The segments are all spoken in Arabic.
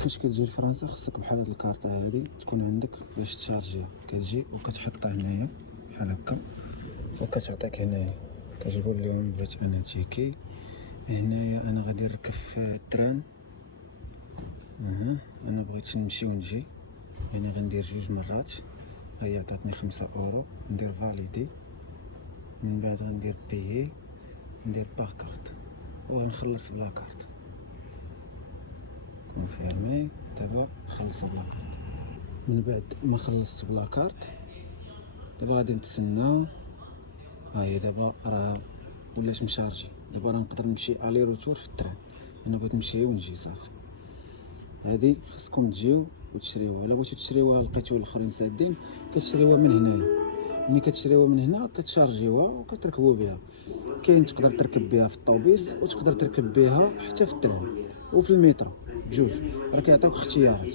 فاش كتجي لفرنسا خصك بحال هاد الكارطة هادي تكون عندك باش تشارجيها. كتجي وكتحطها هنايا بحال هكا وكتعطيك هنايا، كتقول لهم بغيت انا تيكي هنايا، انا غادي نركب في التران، انا بغيت نمشي ونجي، يعني غندير 2 مرات. هي عطاتني 5 اورو، ندير فاليدي، من بعد غندير بيي، ندير باغ كارت وغنخلص بلا كارت. كونفيرمي. دابا خلصت بلا كارت. من بعد ما خلصت بلا كارت دابا غادي نتسنى. ها هي دابا راه ولات مشارجي. دابا راه نقدر نمشي الي روتور في التران. انا بغيت نمشي ونجي صافي. هادي خصكم تجيو وتشريوها. الا بغيتو تشريوها لقيتو الاخرين سادين كتشريوها من هنايا. ملي كتشريوها من هنا كتشارجيوها وكتركبوا بها. كاين تقدر تركب بها في الطوبيس وتقدر تركب بها حتى في التران وفي المترو بجوج. راه كيعطيوك اختيارات.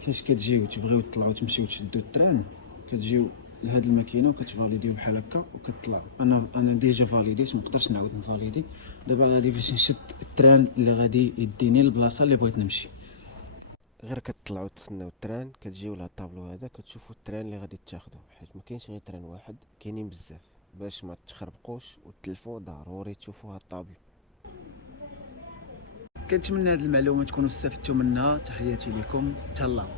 فاش كتجيو تبغيو تطلعوا تمشيو تشدوا التران كتجيو لهاد الماكينه وكتفاليديو بحال هكا وكتطلع. انا ديجا فاليديت، مقدرش نعاود نفاليدي. دابا غادي باش نشد التران اللي غادي يديني للبلاصه اللي بغيت نمشي. غير كتطلعوا تسناو التران، كتجيو لهاد الطابلو هذا كتشوفوا التران اللي غادي تاخذوا، حيت ما كاينش غير تران واحد، كاينين بزاف. باش ما تخربقوش وتلفوا ضروري تشوفوا هاد الطابلو. كنتمنى هاد المعلومه تكونوا استفدتوا منها. تحياتي لكم، تهلا.